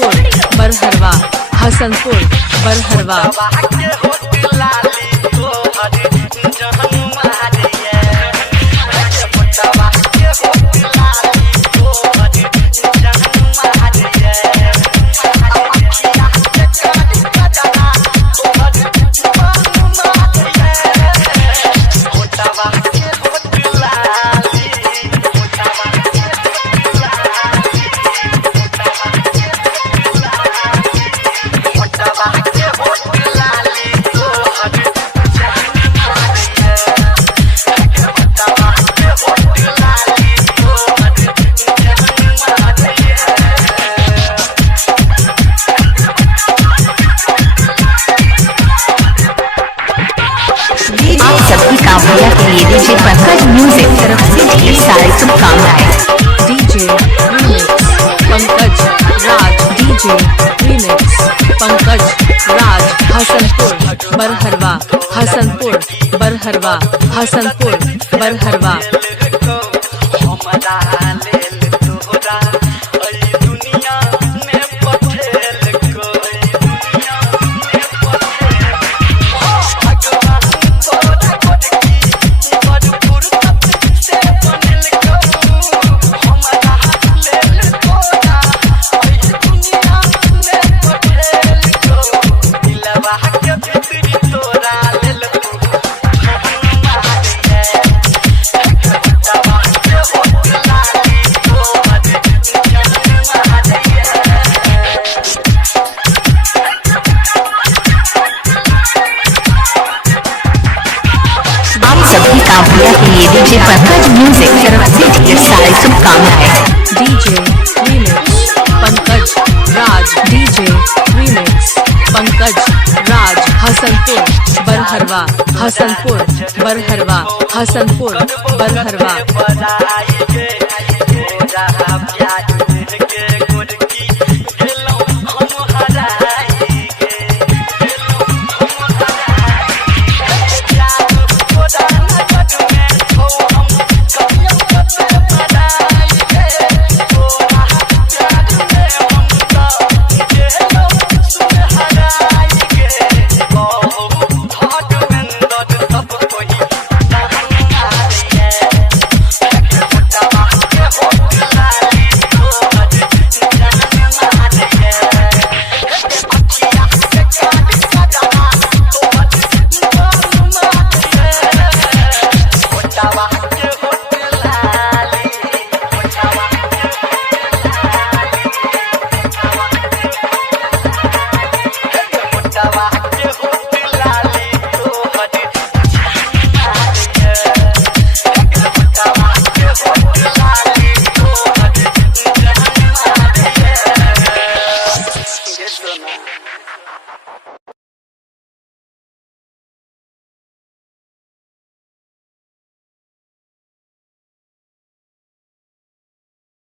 हसनपुर बरहरवा, हसनपुर बरहरवा। सभी कामों के लिए डीजे पंकज म्यूजिक तरफ से ढेर सारी शुभकामनाएं। डीजे रीमिक्स पंकज राज, डीजे रीमिक्स पंकज राज, हसनपुर बरहरवा, हसनपुर बरहरवा, हसनपुर बरहरवा। सभी कामों के लिए डीजे पंकज म्यूजिक तरफ से ढेर सारी शुभकामनाएं। डीजे रीमिक्स पंकज राज, डीजे रीमिक्स पंकज राज, हसनपुर बरहरवा, हसनपुर बरहरवा, हसनपुर बरहरवा। Yes, sir.